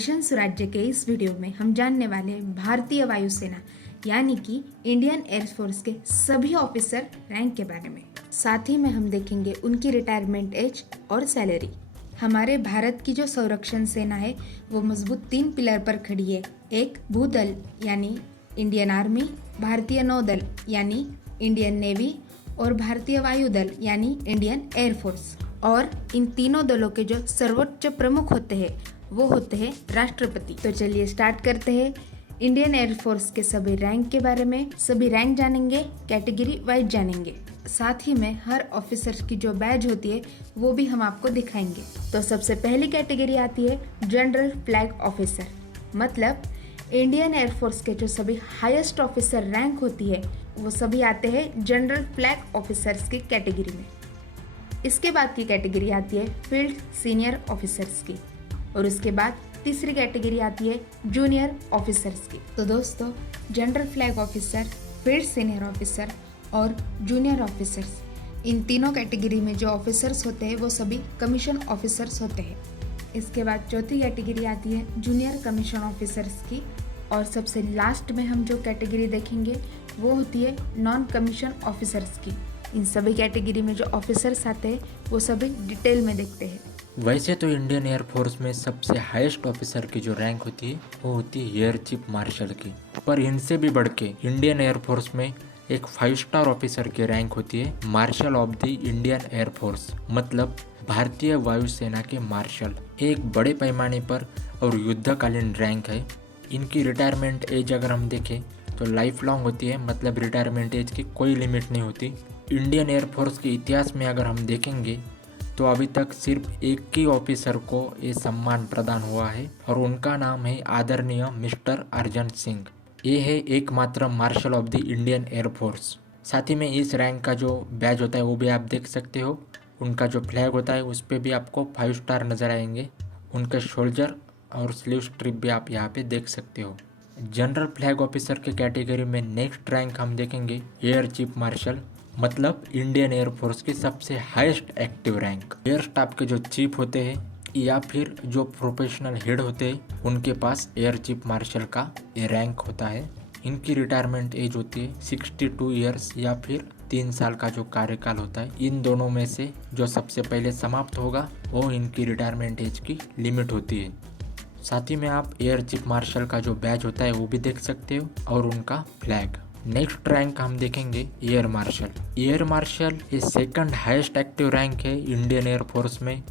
Mission स्वराज्य के इस वीडियो में हम जानने वाले हैं भारतीय वायुसेना यानी कि इंडियन एयरफोर्स के सभी ऑफिसर रैंक के बारे में। साथ ही में हम देखेंगे उनकी रिटायरमेंट एज और सैलरी। हमारे भारत की जो संरक्षण सेना है वो मजबूत 3 पिलर पर खड़ी है। एक भूदल यानी इंडियन आर्मी, भारतीय नौदल यानी इंडियन नेवी और भारतीय वायुदल यानी इंडियन एयरफोर्स। और इन तीनों दलों के जो सर्वोच्च प्रमुख होते हैं वो होते हैं राष्ट्रपति। तो चलिए स्टार्ट करते हैं इंडियन एयरफोर्स के सभी रैंक के बारे में। सभी रैंक जानेंगे, कैटेगरी वाइज जानेंगे, साथ ही में हर ऑफिसर की जो बैज होती है वो भी हम आपको दिखाएंगे। तो सबसे पहली कैटेगरी आती है जनरल फ्लैग ऑफिसर, मतलब इंडियन एयरफोर्स के जो सभी हाईएस्ट ऑफिसर रैंक होती है वो सभी आते हैं जनरल फ्लैग ऑफिसर्स की कैटेगरी में। इसके बाद की कैटेगरी आती है फील्ड सीनियर ऑफिसर्स की और उसके बाद तीसरी कैटेगरी आती है जूनियर ऑफिसर्स की। तो दोस्तों, general flag officer, field senior officer और जूनियर ऑफिसर्स, इन तीनों कैटेगरी में जो ऑफिसर्स होते हैं वो सभी कमीशन ऑफिसर्स होते हैं। इसके बाद चौथी कैटेगरी आती है जूनियर कमीशन ऑफिसर्स की और सबसे लास्ट में हम जो कैटेगरी देखेंगे वो होती है नॉन कमीशन ऑफिसर्स की। इन सभी कैटेगरी में जो ऑफिसर्स आते हैं वो सभी डिटेल में देखते हैं। वैसे तो इंडियन एयरफोर्स में सबसे हाईएस्ट ऑफिसर की जो रैंक होती है वो होती है एयर चीफ मार्शल की, पर इनसे भी बढ़ के इंडियन एयरफोर्स में एक 5 स्टार ऑफिसर की रैंक होती है marshal of the Indian air force, मतलब भारतीय वायुसेना के मार्शल। एक बड़े पैमाने पर और युद्धकालीन रैंक है। इनकी रिटायरमेंट एज अगर हम देखें तो लाइफ लॉन्ग होती है, मतलब रिटायरमेंट एज की कोई लिमिट नहीं होती। इंडियन एयरफोर्स के इतिहास में अगर हम देखेंगे तो अभी तक सिर्फ एक ही ऑफिसर को ये सम्मान प्रदान हुआ है और उनका नाम है आदरणीय मिस्टर अर्जन सिंह। ये है एकमात्र marshal of the Indian air force. साथ ही में इस रैंक का जो बैज होता है वो भी आप देख सकते हो। उनका जो फ्लैग होता है उस पर भी आपको 5 स्टार नज़र आएंगे। उनके शोल्डर और स्लीव स्ट्रिप भी आप यहाँ पे देख सकते हो। जनरल फ्लैग ऑफिसर के कैटेगरी में नेक्स्ट रैंक हम देखेंगे एयर चीफ मार्शल, मतलब इंडियन एयरफोर्स की सबसे highest active rank. Air staff के जो चीफ होते हैं या फिर जो प्रोफेशनल हेड होते हैं उनके पास एयर चीफ मार्शल का ये रैंक होता है। इनकी रिटायरमेंट एज होती है 62 ईयर्स या फिर 3 साल का जो कार्यकाल होता है। इन दोनों में से जो सबसे पहले समाप्त होगा वो इनकी रिटायरमेंट एज की लिमिट होती है। साथ ही में आप एयर चीफ मार्शल का जो बैज होता है वो भी देख सकते हो और उनका फ्लैग। नेक्स्ट रैंक हम देखेंगे एयर मार्शल। एयर मार्शल ये सेकंड हाईएस्ट एक्टिव रैंक है इंडियन एयरफोर्स में।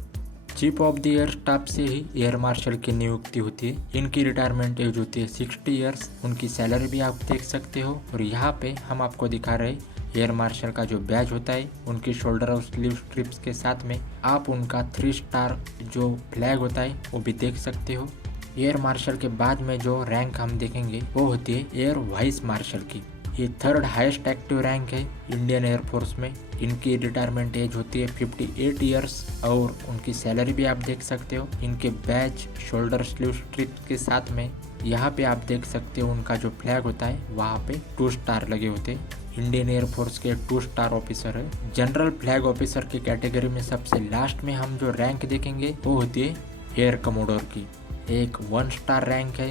Chief of the air staff से ही एयर मार्शल की नियुक्ति होती है। इनकी रिटायरमेंट एज होती है 60 ईयर्स। उनकी सैलरी भी आप देख सकते हो और यहाँ पे हम आपको दिखा रहे एयर मार्शल का जो बैज होता है उनकी शोल्डर और स्लीव स्ट्रिप्स के साथ में आप उनका 3 स्टार जो फ्लैग होता है वो भी देख सकते हो। एयर मार्शल के बाद में जो रैंक हम देखेंगे वो होती है एयर वाइस मार्शल की। ये थर्ड हाईएस्ट एक्टिव रैंक है इंडियन एयरफोर्स में। इनकी रिटायरमेंट एज होती है 58 ईयर्स और उनकी सैलरी भी आप देख सकते हो। इनके बैज, शोल्डर, स्लीव स्ट्रिप के साथ में यहाँ पे आप देख सकते हो उनका जो फ्लैग होता है वहाँ पे 2 स्टार लगे होते हैं। इंडियन एयरफोर्स के 2 स्टार ऑफिसर है। जनरल फ्लैग ऑफिसर की कैटेगरी में सबसे लास्ट में हम जो रैंक देखेंगे वो होती है एयर कमोडोर की। एक 1 स्टार रैंक है।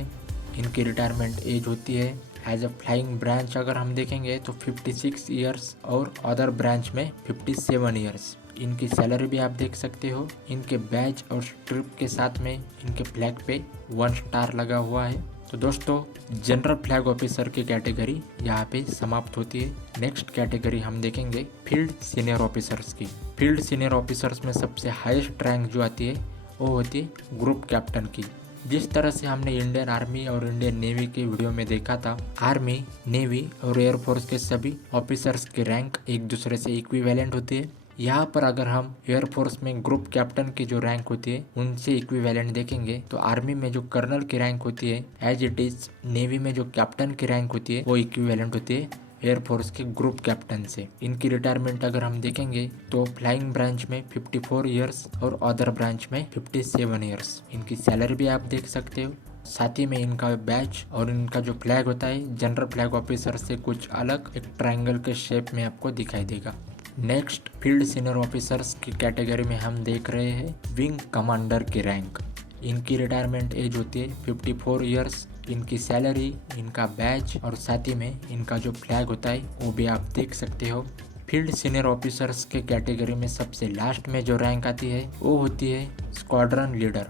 इनकी रिटायरमेंट एज होती है एज अ फ्लाइंग ब्रांच अगर हम देखेंगे तो 56 ईयर्स और अदर ब्रांच में 57 ईयर्स। इनकी सैलरी भी आप देख सकते हो। इनके बैज और स्ट्रिप के साथ में इनके फ्लैग पे 1 स्टार लगा हुआ है। तो दोस्तों, जनरल फ्लैग ऑफिसर की कैटेगरी यहाँ पे समाप्त होती है। नेक्स्ट कैटेगरी हम देखेंगे फील्ड सीनियर ऑफिसर्स की। फील्ड सीनियर ऑफिसर्स में सबसे हाईएस्ट रैंक जो आती है वो होती है ग्रुप कैप्टन की। जिस तरह से हमने इंडियन आर्मी और इंडियन नेवी के वीडियो में देखा था, आर्मी, नेवी और एयरफोर्स के सभी ऑफिसर्स की रैंक एक दूसरे से इक्विवेलेंट होती है। यहाँ पर अगर हम एयरफोर्स में ग्रुप कैप्टन की जो रैंक होती है उनसे इक्विवेलेंट देखेंगे तो आर्मी में जो कर्नल की रैंक होती है एज इट इज नेवी में जो कैप्टन की रैंक होती है वो इक्विवेलेंट होती है एयरफोर्स के ग्रुप कैप्टन से। इनकी रिटायरमेंट अगर हम देखेंगे तो फ्लाइंग ब्रांच में 54 ईयर्स और अदर ब्रांच में 57 ईयर्स। इनकी सैलरी भी आप देख सकते हो। साथ ही में इनका बैच और इनका जो फ्लैग होता है जनरल फ्लैग ऑफिसर से कुछ अलग एक ट्रायंगल के शेप में आपको दिखाई देगा। नेक्स्ट फील्ड सीनियर ऑफिसर्स की कैटेगरी में हम देख रहे हैं विंग कमांडर की रैंक। इनकी रिटायरमेंट एज होती है 54 ईयर्स। इनकी सैलरी, इनका बैच और साथ ही में इनका जो फ्लैग होता है वो भी आप देख सकते हो। फील्ड सीनियर ऑफिसर्स के कैटेगरी में सबसे लास्ट में जो रैंक आती है वो होती है स्क्वाड्रन लीडर।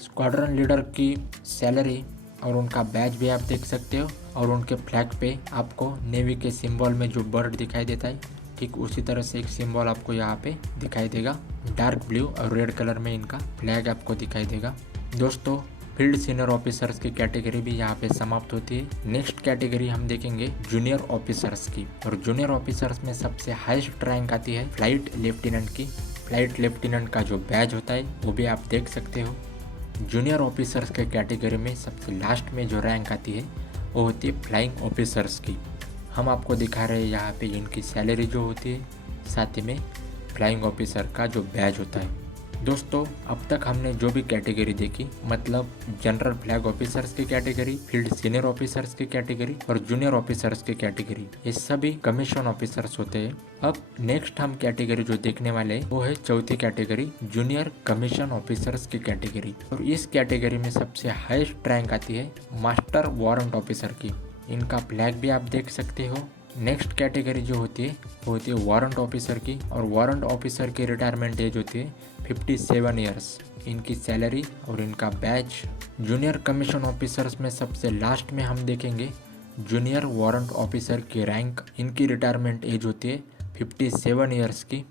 स्क्वाड्रन लीडर की सैलरी और उनका बैच भी आप देख सकते हो और उनके फ्लैग पे आपको नेवी के सिंबल में जो बर्ड दिखाई देता है ठीक उसी तरह से एक सिंबल आपको यहाँ पे दिखाई देगा। डार्क ब्लू और रेड कलर में इनका फ्लैग आपको दिखाई देगा। दोस्तों फील्ड सीनियर ऑफिसर्स की कैटेगरी भी यहाँ पे समाप्त होती है। नेक्स्ट कैटेगरी हम देखेंगे जूनियर ऑफिसर्स की, और जूनियर ऑफिसर्स में सबसे हाईएस्ट रैंक आती है फ्लाइट लेफ्टिनेंट की। फ्लाइट लेफ्टिनेंट का जो बैज होता है वो भी आप देख सकते हो। जूनियर ऑफिसर्स के कैटेगरी में सबसे लास्ट में जो रैंक आती है वो होती है फ्लाइंग ऑफिसर्स की। हम आपको दिखा रहे हैं यहाँ पे इनकी सैलरी जो होती है, साथ ही में फ्लाइंग ऑफिसर का जो बैज होता है। दोस्तों अब तक हमने जो भी कैटेगरी देखी, मतलब जनरल फ्लैग ऑफिसर्स की कैटेगरी, फील्ड सीनियर ऑफिसर्स की कैटेगरी और जूनियर ऑफिसर्स की कैटेगरी, ये सभी कमीशन ऑफिसर्स होते हैं। अब नेक्स्ट हम कैटेगरी जो देखने वाले हैं वो है चौथी कैटेगरी जूनियर कमीशन ऑफिसर्स की कैटेगरी। और इस कैटेगरी में सबसे हाईएस्ट रैंक आती है मास्टर वारंट ऑफिसर की। इनका फ्लैग भी आप देख सकते हो। नेक्स्ट कैटेगरी जो होती है वो होती है वारंट ऑफिसर की, और वारंट ऑफिसर की रिटायरमेंट एज होती है 57 ईयर्स। इनकी सैलरी और इनका बैच। जूनियर कमीशन ऑफिसर्स में सबसे लास्ट में हम देखेंगे जूनियर वारंट ऑफिसर की रैंक। इनकी रिटायरमेंट एज होती है 57 ईयर्स की।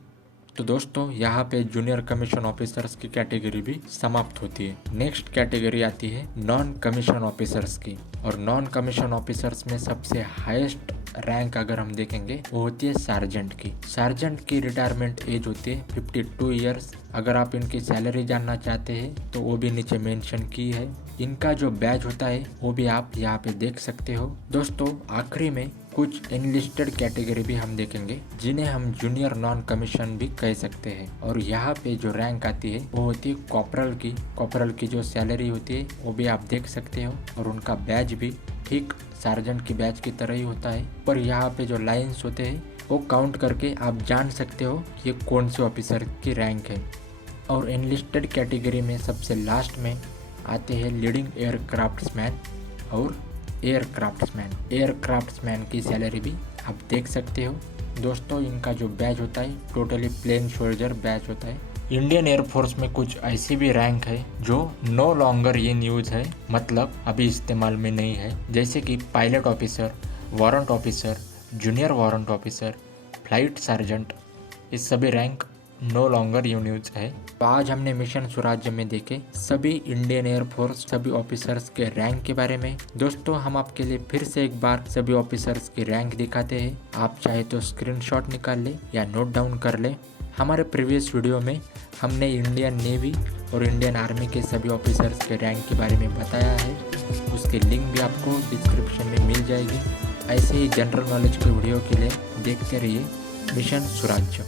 तो दोस्तों यहाँ पे जूनियर कमीशन ऑफिसर्स की कैटेगरी भी समाप्त होती है। नेक्स्ट कैटेगरी आती है नॉन कमीशन ऑफिसर्स की, और नॉन कमीशन ऑफिसर्स में सबसे हाईएस्ट रैंक अगर हम देखेंगे वो होती है सार्जेंट की। सार्जेंट की रिटायरमेंट एज होती है 52 ईयर्स। अगर आप इनकी सैलरी जानना चाहते हैं तो वो भी नीचे मेंशन की है। इनका जो बैच होता है वो भी आप यहाँ पे देख सकते हो। दोस्तों आखिरी में कुछ एनलिस्टेड कैटेगरी भी हम देखेंगे जिन्हें हम जूनियर नॉन कमीशन भी कह सकते हैं। और यहाँ पे जो रैंक आती है वो होती है कॉर्पोरल की। कॉर्पोरल की जो सैलरी होती है वो भी आप देख सकते हो, और उनका बैच भी ठीक सार्जेंट की बैच की तरह ही होता है। पर यहाँ पे जो लाइन्स होते हैं वो काउंट करके आप जान सकते हो कि ये कौन से ऑफिसर की रैंक है। और एनलिस्टेड कैटेगरी में सबसे लास्ट में आते हैं लीडिंग एयरक्राफ्ट्समैन और एयरक्राफ्ट्समैन। एयरक्राफ्ट्समैन की सैलरी भी आप देख सकते हो। दोस्तों इनका जो बैच होता है टोटली प्लेन सोल्जर बैच होता है। इंडियन एयरफोर्स में कुछ ऐसी भी रैंक है जो नो लॉन्गर ये न्यूज़ है, मतलब अभी इस्तेमाल में नहीं है, जैसे कि pilot officer, warrant officer, junior warrant officer, flight sergeant, ये सभी रैंक नो लॉन्गर ये न्यूज़ है। तो आज हमने मिशन स्वराज्य में देखे सभी इंडियन एयरफोर्स सभी ऑफिसर्स के रैंक के बारे में। दोस्तों हम आपके लिए फिर से एक बार सभी ऑफिसर्स की रैंक दिखाते हैं। आप चाहे तो स्क्रीनशॉट निकाल ले या नोट डाउन कर ले। हमारे प्रीवियस वीडियो में हमने इंडियन नेवी और इंडियन आर्मी के सभी ऑफिसर्स के रैंक के बारे में बताया है, उसकी लिंक भी आपको डिस्क्रिप्शन में मिल जाएगी। ऐसे ही जनरल नॉलेज के वीडियो के लिए देखते रहिए मिशन स्वराज्य।